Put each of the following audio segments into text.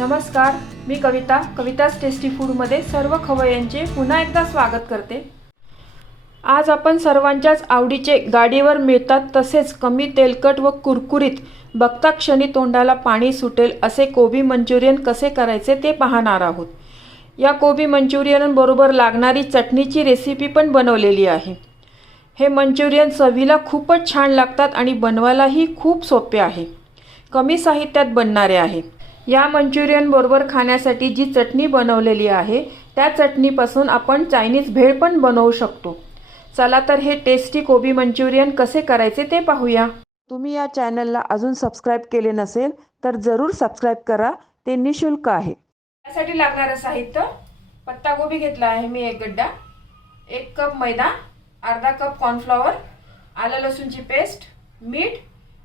नमस्कार मी कविता कविताज टेस्टी फूडमध्ये सर्व खवय्यांचे पुन्हा एकदा स्वागत करते. आज आपण सर्वांच्याच आवडीचे गाडीवर मिळतात तसेच कमी तेलकट व कुरकुरीत बघता क्षणी तोंडाला पाणी सुटेल असे कोबी मंचुरियन कसे करायचे ते पाहणार आहोत. या कोबी मंचुरियनबरोबर लागणारी चटणीची रेसिपी पण बनवलेली आहे. हे मंचुरियन चवीला खूपच छान लागतात आणि बनवायलाही खूप सोपे आहे. कमी साहित्यात बनणारे आहे. या मंचुरियनबरोबर खाण्यासाठी जी चटणी बनवलेली आहे त्या चटणीपासून आपण चायनीज भेळ पण बनवू शकतो. चला तर हे टेस्टी कोबी मंचुरियन कसे करायचे ते पाहूया. तुम्ही या चॅनलला अजून सबस्क्राईब केले नसेल तर जरूर सबस्क्राईब करा. ते निशुल्क आहे. त्यासाठी लागणारं साहित्य पत्तागोबी घेतला आहे मी एक गड्डा एक कप मैदा अर्धा कप कॉर्नफ्लॉवर आलं लसूणची पेस्ट मीठ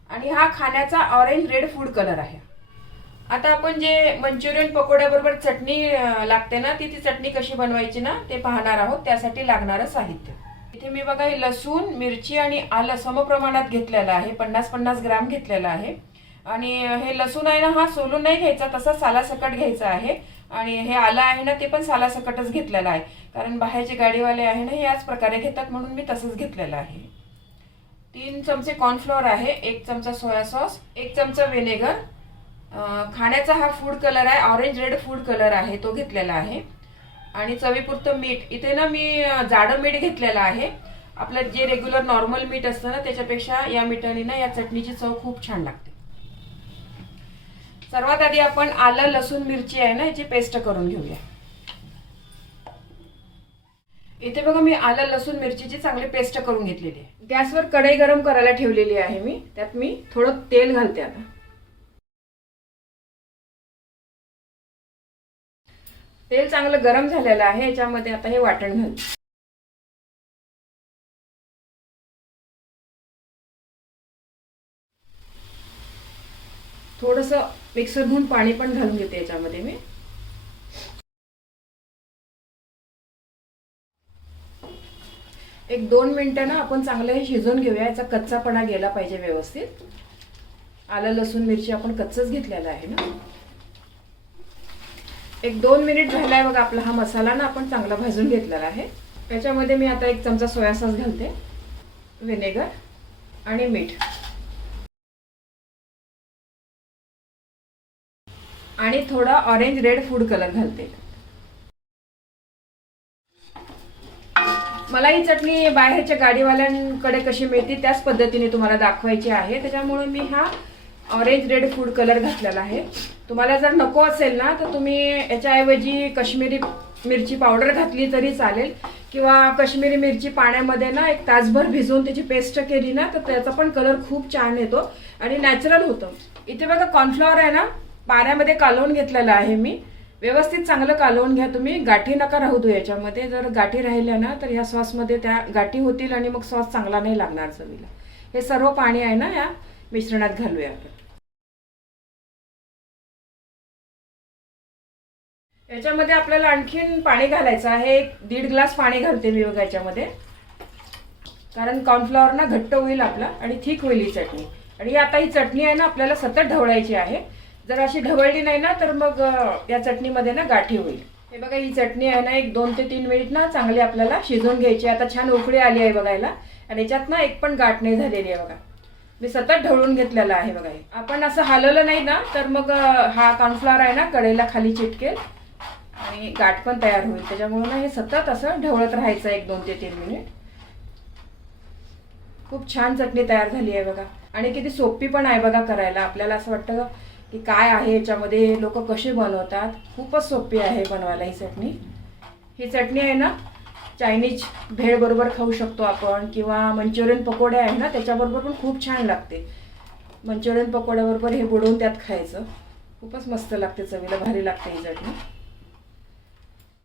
आणि हा खाण्याचा ऑरेंज रेड फूड कलर आहे. आता आपण जे मंचुरियन पकोड्याबरोबर चटणी लागते ना ती ती चटणी कशी बनवायची ना ते पाहणार आहोत. त्यासाठी लागणारं साहित्य. इथे मी बघा हे लसूण मिरची आणि आलं समप्रमाणात घेतलेलं आहे. पन्नास पन्नास ग्राम घेतलेलं आहे. आणि हे लसूण आहे ना हा सोलून नाही घ्यायचा तसा सालासकट घ्यायचा आहे. आणि हे आलं आहे ना ते पण सालासकटच घेतलेलं आहे. कारण बाहेरचे गाडीवाले आहे ना हे याच प्रकारे घेतात म्हणून मी तसंच घेतलेलं आहे. तीन चमचे कॉर्नफ्लोअर आहे एक चमचा सोया सॉस एक चमचा व्हिनेगर खाण्याचा हा फूड कलर आहे ऑरेंज रेड फूड कलर आहे तो घेतलेला आहे. आणि चवीपुरतं मीठ इथे ना मी जाडं मीठ घेतलेलं आहे. आपलं जे रेग्युलर नॉर्मल मीठ असतं ना त्याच्यापेक्षा या मिठाने ना या चटणीची चव खूप छान लागते. सर्वात आधी आपण आलं लसूण मिरची आहे ना याची पेस्ट करून घेऊया. इथे बघा मी आलं लसूण मिरचीची चांगली पेस्ट करून घेतलेली आहे. गॅसवर कढई गरम करायला ठेवलेली आहे मी. त्यात मी थोडं तेल घालते आता. तेल चांगलं गरम झालेलं आहे याच्यामध्ये आता हे वाटण घालू. थोडस मिक्सर घेऊन पाणी पण घालून घेते याच्यामध्ये मी. एक दोन मिनिटं ना आपण चांगलं हे शिजवून घेऊया याचा कच्चापणा गेला पाहिजे व्यवस्थित. आलं लसूण मिरची आपण कच्चच घेतलेला आहे ना. एक दोन मिनिट झालाय बघा आपला हा मसाला ना आपण चांगला भाजून घेतलेला आहे. त्याच्यामध्ये मी आता एक चमचा सोया सॉस घालते व्हिनेगर आणि मीठ. आणि थोडा ऑरेंज रेड फूड कलर घालते. मला ही चटणी बाहेरच्या गाडीवाल्यांकडे कशी मिळते त्याच पद्धतीने तुम्हाला दाखवायची आहे. त्याच्यामुळे मी हा ऑरेंज रेड फूड कलर घातलेला आहे. तुम्हाला जर नको असेल ना तर तुम्ही याच्याऐवजी कश्मीरी मिरची पावडर घातली तरी चालेल. किंवा कश्मीरी मिरची पाण्यामध्ये ना एक तासभर भिजवून त्याची पेस्ट केली ना तर त्याचा पण कलर खूप छान येतो. आणि नॅचरल होतं. इथे बघा कॉर्नफ्लॉवर आहे ना पाण्यामध्ये कालवून घेतलेला आहे मी. व्यवस्थित चांगलं कालवून घ्या तुम्ही. गाठी नका राहू दो याच्यामध्ये. जर गाठी राहिल्या ना तर ह्या सॉसमध्ये त्या गाठी होतील आणि मग सॉस चांगला नाही लागणार चवीला. हे सर्व पाणी आहे ना या मिश्रणात घालूया आपण. याच्यामध्ये आपल्याला आणखीन पाणी घालायचं आहे. एक दीड ग्लास पाणी घालते मी बघा याच्यामध्ये. कारण कॉर्नफ्लॉवर ना घट्ट होईल आपला आणि थिक होईल ही चटणी. आणि आता ही चटणी आहे ना आपल्याला सतत ढवळायची आहे. जर अशी ढवळली नाही ना तर मग या चटणीमध्ये ना गाठी होईल. हे बघा ही चटणी आहे ना एक दोन ते तीन मिनिट ना चांगली आपल्याला शिजवून घ्यायची आता छान उकळी आली आहे बघायला. आणि याच्यात ना एक पण गाठ नाही झालेली आहे बघा. मी सतत ढवळून घेतलेला आहे बघा हे. आपण असं हलवलं नाही ना तर मग हा कॉर्नफ्लॉवर आहे ना कढईला खाली चिटकेल आणि गाठ पण तयार होईल. त्याच्यामुळे ना हे सतत असं ढवळत राहायचं एक दोन ते तीन मिनिट. खूप छान चटणी तयार झाली आहे बघा. आणि किती सोपी पण आहे बघा करायला. आपल्याला असं वाटतं की काय आहे याच्यामध्ये लोक कसे बनवतात. खूपच सोपी आहे बनवायला ही चटणी. ही चटणी आहे ना चायनीज भेळ बरोबर खाऊ शकतो आपण किंवा मंचुरियन पकोडे आहे ना त्याच्याबरोबर पण खूप छान लागते. मंचुरियन पकोड्याबरोबर हे बुडवून त्यात खायचं. खूपच मस्त लागते चवीला भारी लागते ही चटणी.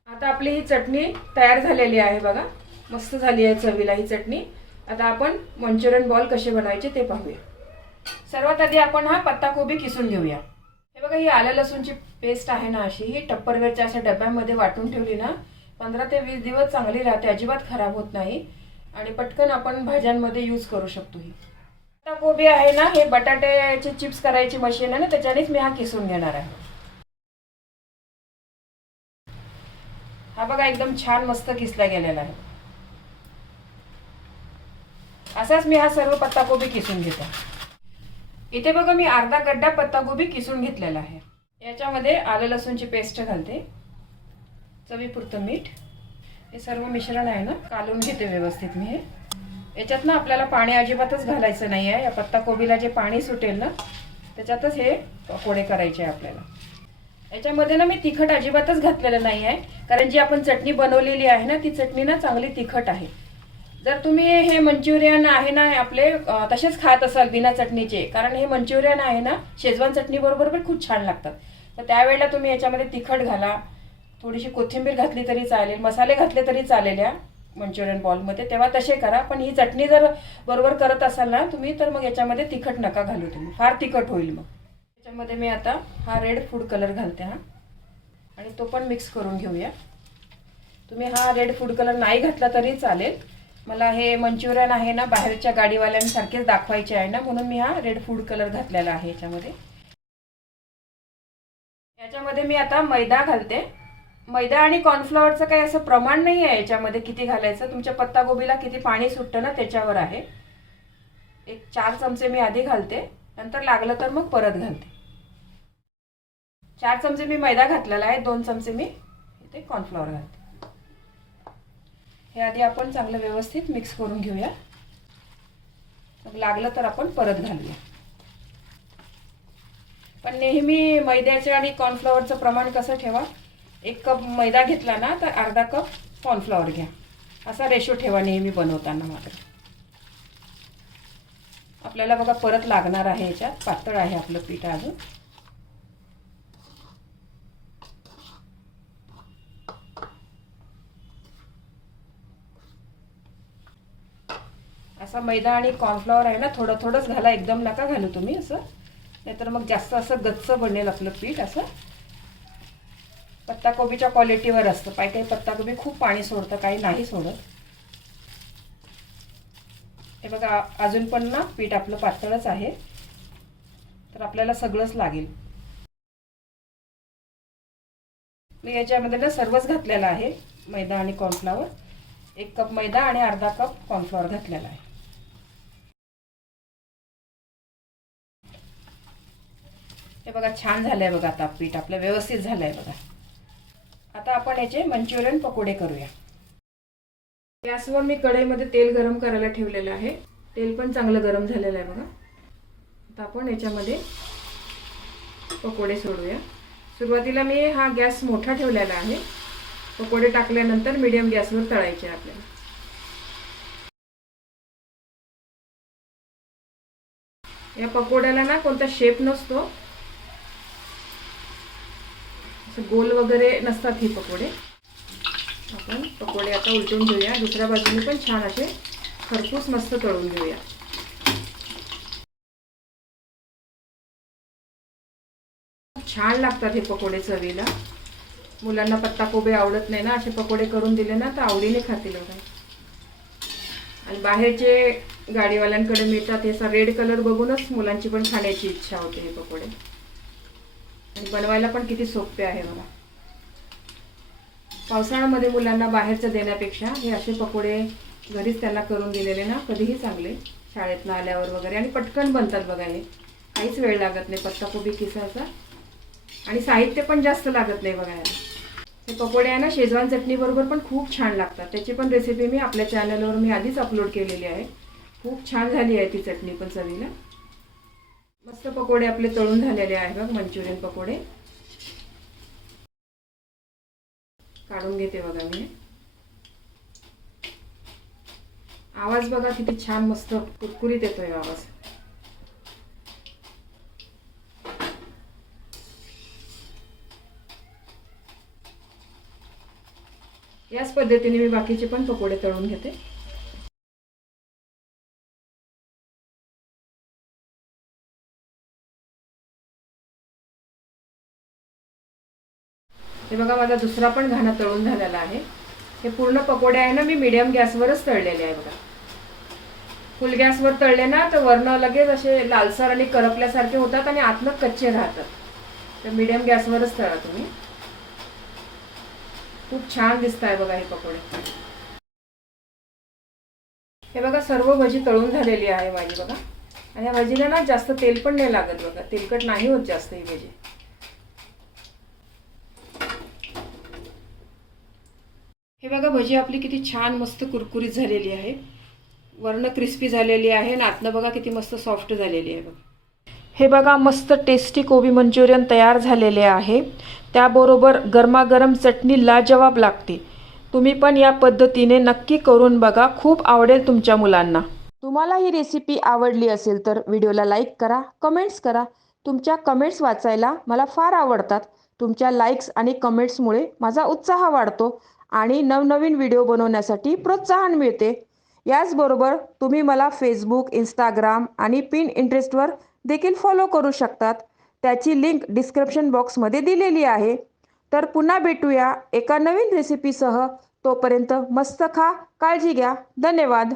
आता आपली ही चटणी तयार झालेली आहे बघा. मस्त झाली आहे चवीला ही चटणी. आता आपण मंचुरियन बॉल कसे बनवायचे ते पाहूया. सर्वात आधी आपण हा पत्ता कोबी किसून घेऊया. हे बघा ही आलं लसूणची पेस्ट आहे ना अशी. ही टप्परवेअरच्या अशा डब्यामध्ये वाटून ठेवली ना पंधरा ते वीस दिवस चांगली राहते अजिबात खराब होत नाही. आणि पटकन आपण भाज्यांमध्ये यूज करू शकतो ही. आता कोबी आहे ना हे बटाट्याचे चिप्स करायची मशीन आहे ना त्याच्यानेच मी हा किसून घेणार आहे. हा बघा एकदम छान मस्त किसला गेलेला आहे. असाच मी हा सर्व पत्ताकोबी किसून घेतो. इथे बघा मी अर्धा गड्डा पत्ताकोबी किसून घेतलेला आहे. याच्यामध्ये आलं लसूणची पेस्ट घालते. चवीपुरतं मीठ. हे सर्व मिश्रण आहे ना कालून घेते व्यवस्थित मी हे. याच्यात ना आपल्याला पाणी अजिबातच घालायचं नाही आहे. या पत्ताकोबीला जे पाणी सुटेल ना त्याच्यातच हे पकोडे करायचे आहे आपल्याला. याच्यामध्ये ना मी तिखट अजिबातच घातलेलं नाही आहे. कारण जी आपण चटणी बनवलेली आहे ना ती चटणी ना चांगली तिखट आहे. जर तुम्ही हे मंचुरियन आहे ना आपले तसेच खात असाल बिना चटणीचे कारण हे मंचुरियन आहे ना शेजवान चटणी बरोबर पण खूप छान लागतात. तर त्यावेळेला तुम्ही याच्यामध्ये तिखट घाला. थोडीशी कोथिंबीर घातली तरी चालेल मसाले घातले तरी चालेल या मंचुरियन बॉलमध्ये. तेव्हा तसे करा पण ही चटणी जर बरोबर करत असाल ना तुम्ही तर मग याच्यामध्ये तिखट नका घालू तुम्ही. फार तिखट होईल मग. त्याच्यामध्ये मी आता हा रेड फूड कलर घालते हा. आणि तो पण मिक्स करून घेऊया. तुम्ही हा रेड फूड कलर नाही घातला तरी चालेल. मला हे मंचुरियन आहे ना बाहेरच्या गाडीवाल्यांसारखेच दाखवायचे आहे ना म्हणून मी हा रेड फूड कलर घातलेला आहे याच्यामध्ये. याच्यामध्ये मी आता मैदा घालते. मैदा आणि कॉर्नफ्लॉवरचं काही असं प्रमाण नाही आहे याच्यामध्ये किती घालायचं? तुमच्या पत्तागोबीला किती पाणी सुटतं ना त्याच्यावर आहे? एक चार चमचे मी आधी घालते नंतर लागलं तर मग परत घालते. चार चमचे मी मैदा घातलेला आहे दोन चमचे मी इथे कॉर्नफ्लॉवर घालते. हे आधी आपण चांगलं व्यवस्थित मिक्स करून घेऊया. मग लागलं तर आपण परत घालूया. पण नेहमी मैद्याचं आणि कॉर्नफ्लॉवरचं प्रमाण कसं ठेवा? एक कप मैदा घेतला ना तर अर्धा कप कॉर्नफ्लॉवर घ्या. असा रेशो ठेवा नेहमी बनवताना मात्र. आपल्याला बघा परत लागणार आहे याच्यात. पातळ आहे आपलं पीठ अजून. असा मैदा आणि कॉर्नफ्लॉवर आहे ना थोडं थोडंच घाला. एकदम नका घालू तुम्ही असं. नाहीतर मग जास्त असं गच्च बनेल आपलं पीठ असं. पत्ताकोबीच्या क्वालिटीवर असतं. काही काही पत्ताकोबी खूप पाणी सोडतं काही नाही सोडत. हे बघा अजून पण ना पीठ आपलं पातळच आहे. तर आपल्याला सगळंच लागेल. मी याच्यामध्ये ना सर्वच घातलेलं आहे मैदा आणि कॉर्नफ्लॉवर एक कप मैदा आणि अर्धा कप कॉर्नफ्लॉवर घातलेला आहे. हे बघा छान झालंय बघा आता पीठ आपलं व्यवस्थित झालंय बघा. आता आपण याचे मंचुरियन पकोडे करूया. गॅसवर मी कढईमध्ये तेल गरम करायला ठेवलेलं आहे. तेल पण चांगलं गरम झालेलं आहे बघा. आता आपण याच्यामध्ये पकोडे सोडूया. सुरुवातीला मी हा गॅस मोठा ठेवलेला आहे. पकोडे टाकल्यानंतर मीडियम गॅसवर तळायचे आपल्याला. या पकोड्याला ना कोणता शेप नसतो. असे गोल वगैरे नसतात ही पकोडे. आपण पकोडे आता उलटून घेऊया. दुसऱ्या बाजूने पण छान असे खरपूस मस्त तळून घेऊया. छान लागतात हे पकोडे चवीला. मुलांना पत्ताकोबे आवडत नाही ना असे पकोडे करून दिले ना तर आवडीने खातील बघा आणि बाहेरचे गाडीवाल्यांकडे मिळतात हे असा रेड कलर बघूनच मुलांची पण खाण्याची इच्छा होते हे पकोडे. आणि बनवायला पण किती सोपे आहे बघा. पावसाळ्यामध्ये मुलांना बाहेरचं देण्यापेक्षा हे असे पकोडे घरीच त्यांना करून दिलेले ना कधीही चांगले. शाळेतनं आल्यावर वगैरे. आणि पटकन बनतात बघा हे. काहीच वेळ लागत नाही. पत्ताकोबी किसायचा आणि साहित्य पण जास्त लागत नाही बघायला हे पकोडे आहे ना शेजवान चटणीबरोबर पण खूप छान लागतात. त्याची पण रेसिपी मी आपल्या चॅनलवर मी आधीच अपलोड केलेली आहे. खूप छान झाली आहे ती चटणी पण चवीला. मस्त पकोडे आपले तळून झालेले आहे बघ मंचुरियन पकोडे. काढून घेते बघा मी. आवाज बघा किती छान मस्त कुरकुरीत येतोय आवाज. याच पद्धतीने मी बाकीचे पण पकोडे तळून घेते. हे बघा माझा दुसरा पण घाणा तळून झालेला आहे. हे पूर्ण पकोडे आहे ना मी मीडियम गॅसवरच तळलेले आहे बघा. फुल गॅसवर तळले ना तर वरनं लगेच असे लालसर आणि करपल्यासारखे होतात आणि आतनं कच्चे राहतात. तर मीडियम गॅसवरच तळा तुम्ही. खूप छान दिसत आहे बघा हे पकोडे. हे बघा सर्व भजी तळून झालेली आहे माझी बघा. आणि या भजीला ना जास्त तेल पण नाही लागत बघा. तेलकट नाही होत जास्त ही भजी. हे बघा भजी आपली किती छान मस्त कुरकुरीत झालेली आहे. वर्ण क्रिस्पी झालेली आहे आणि आतनं बघा किती मस्त सॉफ्ट झालेली आहे बघा. हे बघा मस्त टेस्टी कोबी मंचुरियन तयार झालेले आहे. त्याबरोबर गरमागरम चटणी लाजवाब लागते. तुम्ही पण या पद्धतीने नक्की करून बघा. खूप आवडेल तुमच्या मुलांना. तुम्हाला ही रेसिपी आवडली असेल तर व्हिडिओला लाईक करा कमेंट्स करा. तुमच्या कमेंट्स वाचायला मला फार आवडतात. तुमच्या लाईक्स आणि कमेंट्समुळे माझा उत्साह वाढतो. आणि नवनवीन व्हिडिओ बनवण्यासाठी प्रोत्साहन मिळते. याचबरोबर तुम्ही मला फेसबुक इंस्टाग्राम आणि पिन इंटरेस्टवर देखील फॉलो करू शकतात. त्याची लिंक डिस्क्रिप्शन बॉक्समध्ये दिलेली आहे. तर पुन्हा भेटूया एका नवीन रेसिपीसह तोपर्यंत मस्त खा काळजी घ्या. धन्यवाद.